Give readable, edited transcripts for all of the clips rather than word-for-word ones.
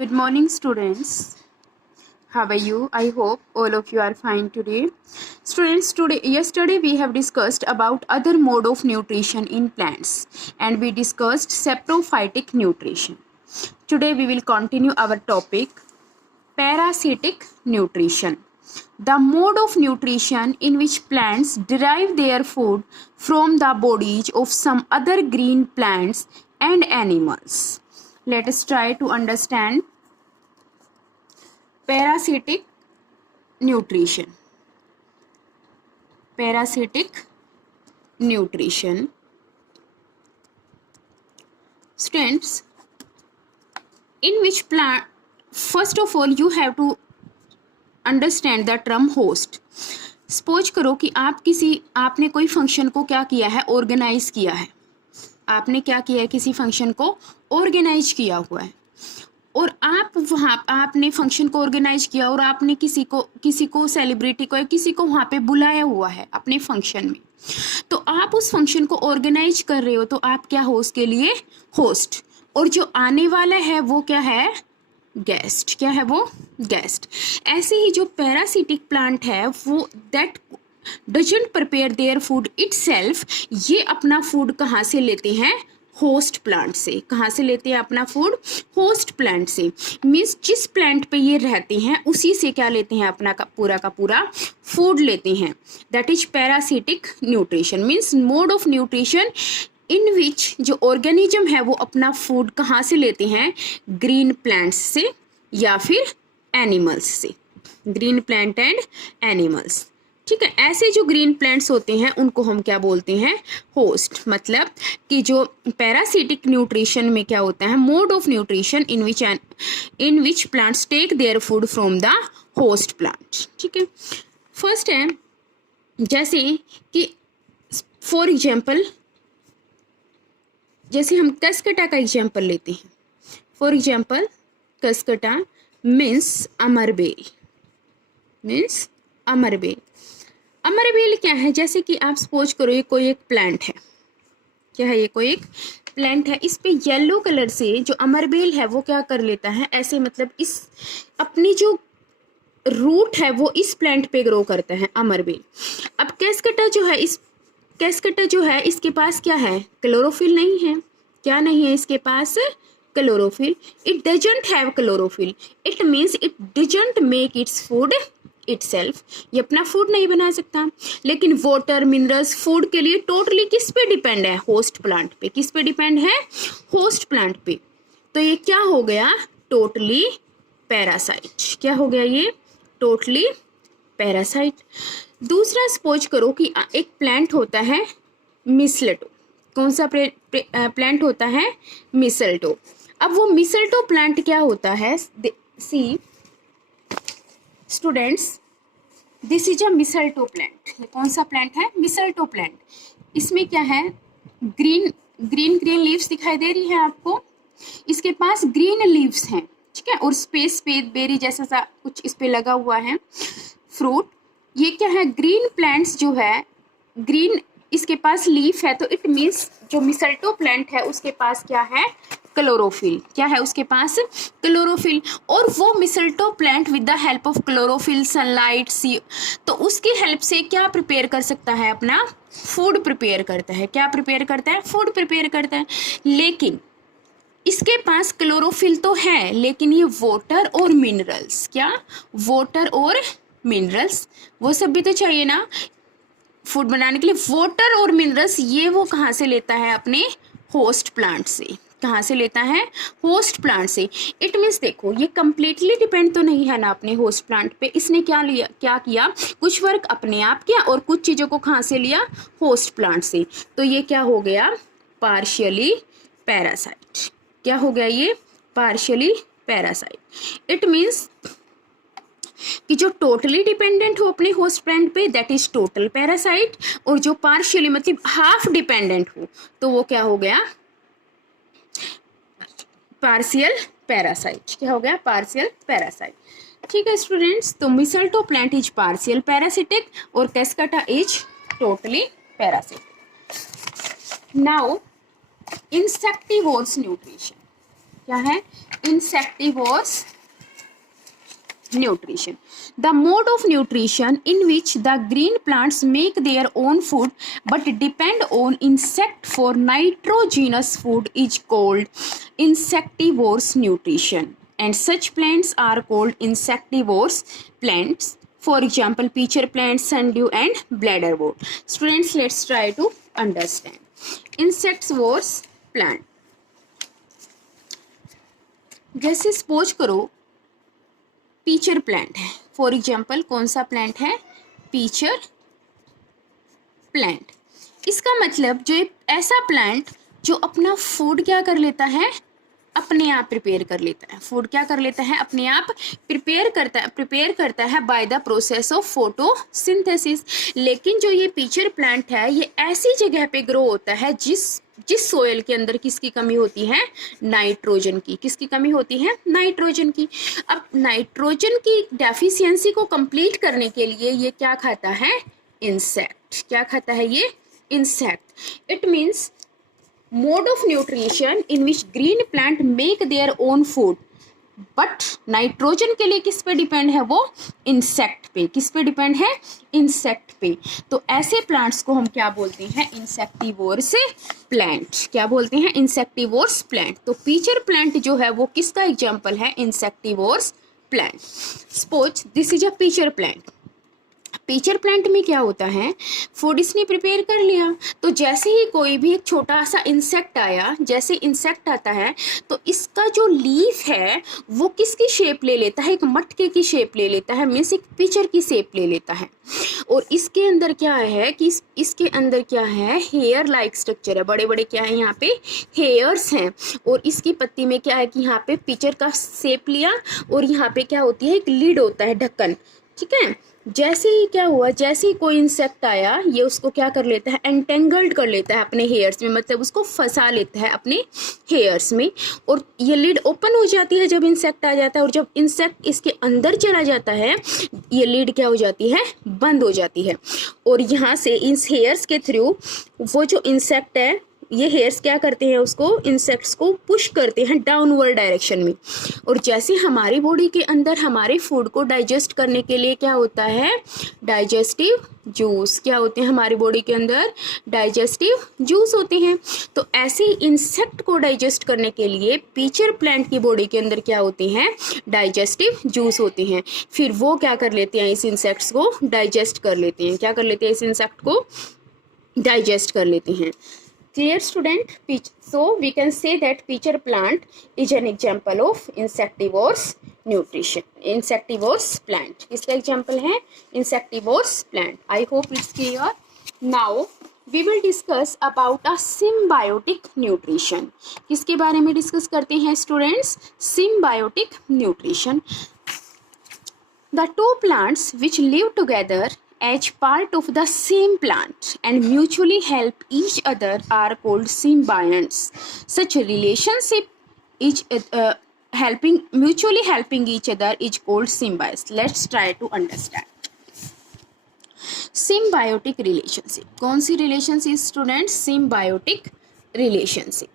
Good morning, students. How are you? I hope all of you are fine today. Students, yesterday we have discussed about other mode of nutrition in plants and we discussed saprophytic nutrition. Today we will continue our topic parasitic nutrition. The mode of nutrition in which plants derive their food from the bodies of some other green plants and animals. Let us try to understand parasitic nutrition. Parasitic nutrition. Students, in which plant, first of all you have to understand the term host. Suppose करो कि आपने कोई function को क्या किया है, organise किया है. आपने क्या किया है, किसी फंक्शन को ऑर्गेनाइज किया हुआ है और आपने फंक्शन को ऑर्गेनाइज किया और आपने किसी को सेलिब्रिटी को या किसी को वहाँ पे बुलाया हुआ है अपने फंक्शन में. तो आप उस फंक्शन को ऑर्गेनाइज कर रहे हो तो आप क्या हो उसके लिए होस्ट, और जो आने वाला है वो क्या है, गेस्ट. क्या है वो, गेस्ट. ऐसे ही जो पैरासिटिक प्लांट है वो that doesn't prepare their food itself, ये अपना फूड कहाँ से लेते हैं, होस्ट प्लांट से. कहाँ से लेते हैं अपना फूड, होस्ट प्लांट से. मीन्स जिस प्लांट पे ये रहते हैं उसी से क्या लेते हैं, अपना का पूरा फूड लेते हैं. That is parasitic nutrition. Means mode of nutrition in which जो ऑर्गेनिज्म है वो अपना फूड कहाँ से लेते हैं, ग्रीन प्लांट्स से या फिर एनिमल्स से. Green plant and animals. ठीक है. ऐसे जो ग्रीन प्लांट्स होते हैं उनको हम क्या बोलते हैं, होस्ट. मतलब कि जो पैरासिटिक न्यूट्रिशन में क्या होता है, mode of nutrition in which plants take their food from the host plant. ठीक है. फर्स्ट है जैसे कि फॉर एग्जाम्पल, जैसे हम कसकटा का एग्जाम्पल लेते हैं. फॉर एग्जाम्पल कसकटा मीन्स अमरबेल. मीन्स अमरबेल. अमरबेल क्या है, जैसे कि आप सपोज करो ये कोई एक प्लांट है. क्या है, ये कोई एक प्लांट है. इस पे येलो कलर से जो अमरबेल है वो क्या कर लेता है, ऐसे मतलब इस अपनी जो रूट है वो इस प्लांट पे ग्रो करता है अमरबेल. अब कैस्कटा जो है इसके पास क्या है, क्लोरोफिल नहीं है. क्या नहीं है इसके पास, chlorophyll. It doesn't have chlorophyll. It means it doesn't make its food itself. ये अपना फूड नहीं बना सकता. लेकिन वाटर, मिनरल्स, फूड के लिए टोटली किस पे डिपेंड है, होस्ट प्लांट पे. किस पे डिपेंड है, होस्ट प्लांट पे. तो ये क्या हो गया, टोटली पैरासाइट. क्या हो गया ये, टोटली पैरासाइट. दूसरा सपोज करो कि एक प्लांट होता है मिसल्टो. कौन सा प्लांट होता है, मिसल्टो. अब वो मिसल्टो प्लांट क्या होता है, see students, this is a mistletoe plant. ये कौन सा प्लांट है, मिसल्टो प्लांट. इसमें क्या है, ग्रीन लीव्स दिखाई दे रही है आपको. इसके पास ग्रीन लीव्स हैं. ठीक है. और स्पेस बेरी जैसा सा कुछ इस पे लगा हुआ है फ्रूट. ये क्या है, ग्रीन प्लांट्स जो है, ग्रीन इसके पास लीफ है. तो इट मीन्स जो मिसल्टो प्लांट है उसके पास क्या है, क्लोरोफिल. क्या है उसके पास, क्लोरोफिल. और वो mistletoe plant with the help of chlorophyll, sunlight, तो उसकी हेल्प से क्या प्रिपेयर कर सकता है, अपना फूड प्रिपेयर करता है. क्या प्रिपेयर करता है, फूड प्रिपेयर करता है. लेकिन इसके पास क्लोरोफिल तो है लेकिन ये वाटर और मिनरल्स, क्या, वाटर और मिनरल्स, वो सब भी तो चाहिए ना फूड बनाने के लिए. वाटर और मिनरल्स ये वो कहाँ से लेता है, अपने होस्ट प्लांट से. कहाँ से लेता है, होस्ट प्लांट से. इट मीन्स देखो ये कंप्लीटली डिपेंड तो नहीं है ना अपने होस्ट प्लांट पे. इसने क्या किया, कुछ वर्क अपने आप किया और कुछ चीज़ों को कहाँ से लिया, होस्ट प्लांट से. तो ये क्या हो गया, पार्शियली पैरासाइट. क्या हो गया ये, पार्शियली पैरासाइट. इट मीन्स कि जो टोटली डिपेंडेंट हो अपने होस्ट प्लांट पे दैट इज टोटल पैरासाइट, और जो पार्शियली मतलब हाफ डिपेंडेंट हो तो वो क्या हो गया, पार्शियल पैरासाइट. क्या हो गया, पार्शियल पैरासाइट. ठीक है स्टूडेंट्स. तो mistletoe plant is partial parasitic और cuscuta is totally parasitic. Now insectivorous nutrition. क्या है? Insectivorous nutrition. The mode of nutrition in which the green plants make their own food but depend on insect for nitrogenous food is called insectivorous nutrition, and such plants are called insectivorous plants. For example, pitcher plant, sundew and bladderwort. Students, let's try to understand insectivorous plant. जैसे suppose करो pitcher plant है, for example कौन सा plant है? Pitcher plant. इसका मतलब जो एक ऐसा प्लांट जो अपना फूड क्या कर लेता है? अपने आप प्रिपेयर कर लेता है। फूड क्या कर लेता है? अपने आप प्रिपेयर करता है by the process of photosynthesis. लेकिन जो ये पीचर प्लांट है ये ऐसी जगह पे ग्रो होता है जिस सोयल के अंदर किसकी कमी होती है? नाइट्रोजन की। किसकी कमी होती है? नाइट्रोजन की। अब नाइट्रोजन की डेफिशिएंसी को कंप्लीट करने के लिए ये क्या खाता है? इंसेक्ट। क्या खाता है ये? Insect. It means mode of nutrition in which green plant make their own food, but nitrogen के लिए किस पे डिपेंड है? वो इंसेक्ट पे। किस पे डिपेंड है? इंसेक्ट पे। तो ऐसे प्लांट्स को हम क्या बोलते हैं? Insectivorous plant. क्या बोलते हैं? Insectivorous plant. तो पीचर प्लांट जो है वो किसका एग्जाम्पल है? Insectivorous plant. Suppose this is a pitcher plant. पीचर प्लांट में क्या होता है? फूड इसने प्रिपेयर कर लिया, तो जैसे ही कोई भी एक छोटा सा इंसेक्ट आया, जैसे इंसेक्ट आता है तो इसका जो लीफ है वो किसकी शेप ले लेता है? एक मटके की शेप ले लेता है, मीन्स एक पीचर की शेप ले लेता है। और इसके अंदर क्या है कि इसके अंदर क्या है? हेयर लाइक स्ट्रक्चर है। बड़े बड़े क्या है? यहाँ पे हेयर्स हैं। और इसकी पत्ती में क्या है कि यहाँ पे पीचर का शेप लिया और यहाँ पे क्या होती है? एक लीड होता है, ढक्कन। ठीक है। जैसे ही क्या हुआ? जैसे ही कोई इंसेक्ट आया ये उसको क्या कर लेता है? एंटेंगल्ड कर लेता है अपने हेयर्स में, मतलब उसको फंसा लेता है अपने हेयर्स में। और ये लीड ओपन हो जाती है जब इंसेक्ट आ जाता है, और जब इंसेक्ट इसके अंदर चला जाता है ये लीड क्या हो जाती है? बंद हो जाती है। और यहाँ से इस हेयर्स के थ्रू वो जो इंसेक्ट है, ये हेयर्स क्या करते हैं? उसको, इंसेक्ट्स को पुश करते हैं डाउनवर्ड डायरेक्शन में। और जैसे हमारी बॉडी के अंदर हमारे फूड को डाइजेस्ट करने के लिए क्या होता है? Digestive juice. क्या होते हैं हमारी बॉडी के अंदर? डाइजेस्टिव जूस होते हैं। तो ऐसे ही इंसेक्ट को डाइजेस्ट करने के लिए पीचर प्लांट की बॉडी के अंदर क्या होते हैं? डाइजेस्टिव जूस होते हैं। फिर वो क्या कर लेते हैं? इस इंसेक्ट्स को डाइजेस्ट कर लेते हैं। क्या कर लेते हैं? इस इंसेक्ट को डाइजेस्ट कर लेते हैं। Clear student? So we can say that peacher plant is an example of insectivorous nutrition. Insectivorous plant. इसका example है insectivorous plant. I hope it's clear. Now we will discuss about a symbiotic nutrition. किसके बारे में discuss करते हैं students? Symbiotic nutrition. The two plants which live together as part of the same plant and mutually help each other are called symbionts. Such relationship is mutually helping each other is called symbiosis. Let's try to understand. Symbiotic relationship. कौन सी relationship students? Symbiotic relationship.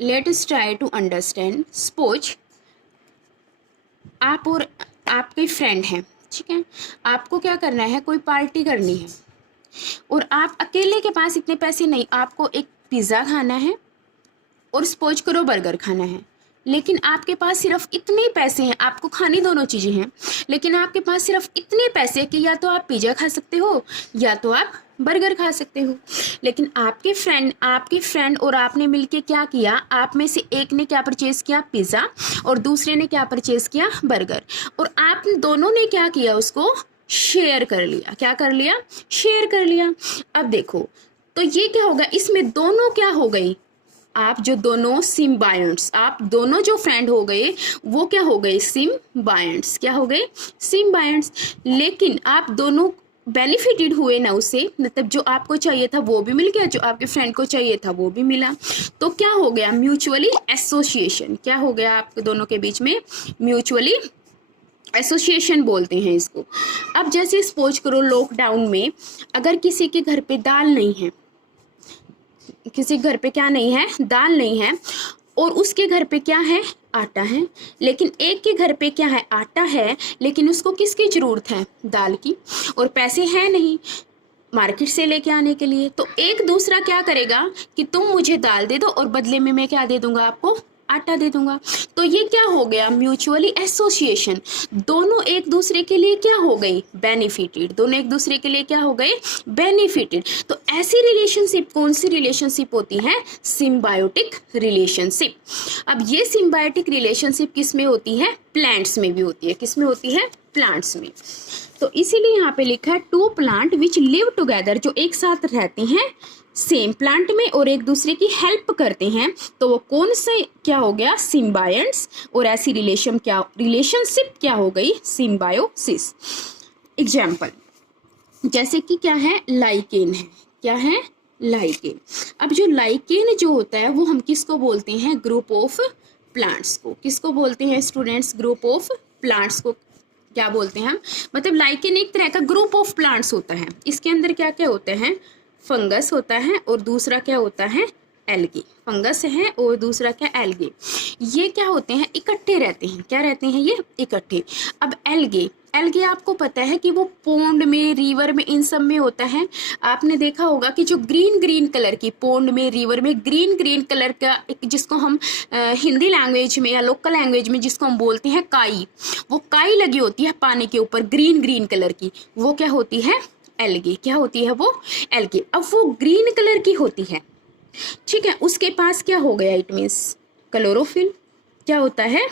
Let us try to understand. Suppose आप और आपके friend हैं, ठीक है। आपको क्या करना है? कोई पार्टी करनी है और आप अकेले के पास इतने पैसे नहीं, आपको एक पिज़्ज़ा खाना है और सपोज करो बर्गर खाना है, लेकिन आपके पास सिर्फ इतने पैसे हैं। आपको खानी दोनों चीज़ें हैं, लेकिन आपके पास सिर्फ इतने पैसे कि या तो आप पिज़्ज़ा खा सकते हो या तो आप बर्गर खा सकते हो। लेकिन आपके फ्रेंड और आपने मिलके क्या किया? आप में से एक ने क्या परचेज़ किया? पिज़्ज़ा, और दूसरे ने क्या परचेज़ किया? बर्गर। और आप दोनों ने क्या किया? उसको शेयर कर लिया। क्या कर लिया? शेयर कर लिया। अब देखो तो ये क्या होगा? इसमें दोनों क्या हो गई? आप जो दोनों सिम्बायंट्स, आप दोनों जो फ्रेंड हो गए वो क्या हो गए? सिम्बायंट्स। क्या हो गए? सिम्बायंट्स। लेकिन आप दोनों बेनिफिटेड हुए ना उससे, मतलब जो आपको चाहिए था वो भी मिल गया, जो आपके फ्रेंड को चाहिए था वो भी मिला। तो क्या हो गया? Mutually association. क्या हो गया आप दोनों के बीच में? म्यूचुअली एसोसिएशन बोलते हैं इसको। अब जैसे सपोज करो लॉकडाउन में अगर किसी के घर पे दाल नहीं है, किसी घर पे क्या नहीं है? दाल नहीं है, और उसके घर पे क्या है, आटा है। लेकिन एक के घर पे क्या है, आटा है, लेकिन उसको किसकी जरूरत है, दाल की, और पैसे हैं नहीं मार्केट से लेके आने के लिए। तो एक दूसरा क्या करेगा कि तुम मुझे दाल दे दो और बदले में मैं क्या दे दूंगा, आपको आटा दे दूंगा। तो ये क्या हो गया, म्यूचुअली एसोसिएशन। दोनों एक दूसरे के लिए क्या हो गई, बेनिफिटेड। दोनों एक दूसरे के लिए क्या हो गए, बेनिफिटेड। तो ऐसी रिलेशनशिप कौन सी रिलेशनशिप होती है, सिम्बायोटिक रिलेशनशिप। अब ये सिम्बायोटिक रिलेशनशिप किस में होती है, प्लांट्स में भी होती है। किस में होती है, प्लांट्स में। तो इसीलिए यहाँ पे लिखा है two plant which live together, जो एक साथ रहते हैं सेम प्लांट में और एक दूसरे की हेल्प करते हैं। तो वो कौन से क्या हो गया, सिम्बायंट्स। और ऐसी रिलेशनशिप क्या हो गई, सिम्बायोसिस। एग्जाम्पल जैसे कि क्या है, लाइकेन है। क्या है, लाइकेन। अब जो लाइकेन जो होता है वो हम किसको बोलते हैं, ग्रुप ऑफ प्लांट्स को। किसको बोलते हैं स्टूडेंट्स, ग्रुप ऑफ प्लांट्स को क्या बोलते हैं हम, मतलब लाइकेन एक तरह का ग्रुप ऑफ प्लांट्स होता है। इसके अंदर क्या क्या होते हैं, फंगस होता है और दूसरा क्या होता है, एल्गी। फंगस है और दूसरा क्या, एल्गे। ये क्या होते हैं, इकट्ठे रहते हैं। क्या रहते हैं ये, इकट्ठे। अब एल्गे, एल्गे आपको पता है कि वो पोंड में, रिवर में, इन सब में होता है। आपने देखा होगा कि जो ग्रीन ग्रीन कलर की, पोंड में, रिवर में ग्रीन ग्रीन कलर का एक, जिसको हम हिंदी लैंग्वेज में या लोकल लैंग्वेज में जिसको हम बोलते हैं काई, वो काई लगी होती है पानी के ऊपर ग्रीन ग्रीन कलर की, वो क्या होती है, एल्गे। क्या होती है वो, एल्गे। अब वो ग्रीन कलर की होती है, ठीक है। उसके पास क्या हो गया, इट मीन्स क्लोरोफिल। क्या होता है,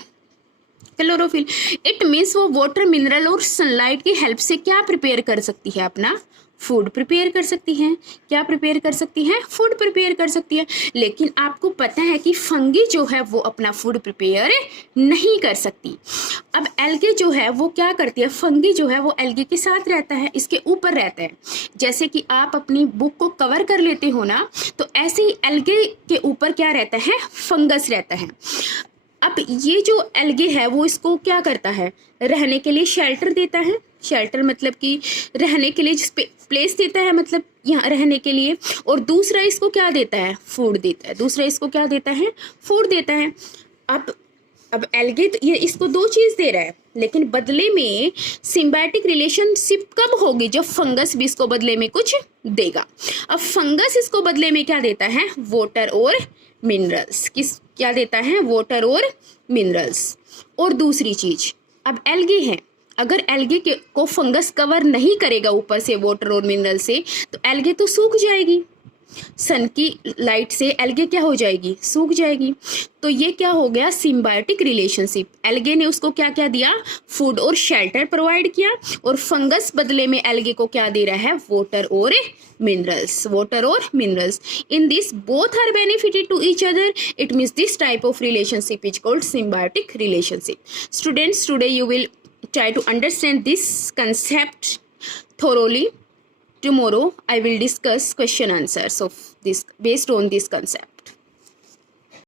क्लोरोफिल। इट मीन्स वो वाटर, मिनरल और सनलाइट की हेल्प से क्या प्रिपेयर कर सकती है, अपना फूड प्रिपेयर कर सकती है। क्या प्रिपेयर कर सकती है, फूड प्रिपेयर कर सकती है। लेकिन आपको पता है कि फंगी जो है वो अपना फूड प्रिपेयर नहीं कर सकती। अब एल्गे जो है वो क्या करती है, फंगी जो है वो एल्गे के साथ रहता है, इसके ऊपर रहता है। जैसे कि आप अपनी बुक को कवर कर लेते हो ना, तो ऐसे ही एल्गे के ऊपर क्या रहता है, फंगस रहता है। अब ये जो एल्गे है वो इसको क्या करता है, रहने के लिए शेल्टर देता है। शेल्टर मतलब कि रहने के लिए जिस पे प्लेस देता है, मतलब यहाँ रहने के लिए। और दूसरा इसको क्या देता है, फूड देता है। दूसरा इसको क्या देता है, फूड देता है। अब एल्गे तो ये इसको दो चीज दे रहा है, लेकिन बदले में सिम्बायोटिक रिलेशनशिप कब होगी, जब फंगस भी इसको बदले में कुछ देगा। अब फंगस इसको बदले में क्या देता है, वाटर और मिनरल्स। क्या देता है, वाटर और मिनरल्स। और दूसरी चीज, अब एल्गे है, अगर एल्गे को फंगस कवर नहीं करेगा ऊपर से वाटर और मिनरल से, तो एल्गे तो सूख जाएगी। सन की लाइट से एल्गे क्या हो जाएगी, सूख जाएगी। तो ये क्या हो गया, सिम्बायोटिक रिलेशनशिप। एल्गे ने उसको क्या क्या दिया, फूड और शेल्टर प्रोवाइड किया, और फंगस बदले में एल्गे को क्या दे रहा है, वाटर और मिनरल्स। वाटर और minerals. In this both are benefited to each other, it means this type of relationship is called symbiotic relationship. Students, today you will try to understand this concept thoroughly. Tomorrow I will discuss question answers of this based on this concept.